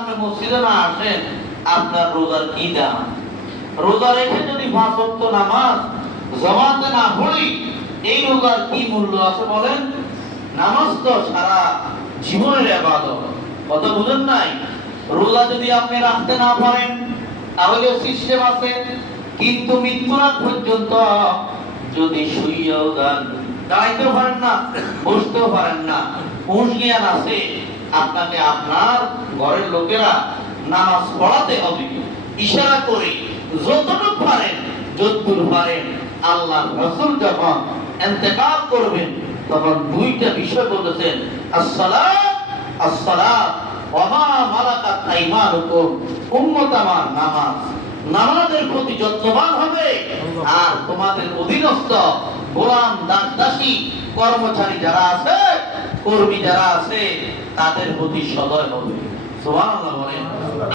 আপনি মসজিদে না আসেন, আপনার রোজার কি দাম? রোজা রেখে যদি 5 ওয়াক্ত নামাজ জামাতে না পড়ি, এই রোজার কি মূল্য আছে বলেন? নামাজ তো সারা জীবনের ইবাদত, কথা বুঝেন নাই? রোজা যদি আপনি রাখতে না পারেন তাহলে সিস্টেম আছে, কিন্তু মৃত্যুর আগ পর্যন্ত যদি শুইয়াও যান, দাঁড়াইতেও পারেন না, বসতেও পারেন না, হুঁশ জ্ঞান আছে, আপনাকে আপনার ঘরের লোকেরা নামাজ পড়াতে হবে। ইশারা করে যতটুকু পারেন, যতদূর পারেন। আল্লাহর রাসূল যখন ইন্তেকাল করবেন তখন দুইটা বিষয় বলেছেন, আসসালাত আসসালাত ওয়া মা মালাকাত আইমানুকুম, উম্মত আমার নামাজ, নামাজের প্রতি যত্নবান হবে, আর তোমাদের অধীনস্থ গোলাম দাসী কর্মচারী যারা আছে, কর্মী যারা আছে, তাদের প্রতি সদয় হবে। সুবহানাল্লাহ বলেন।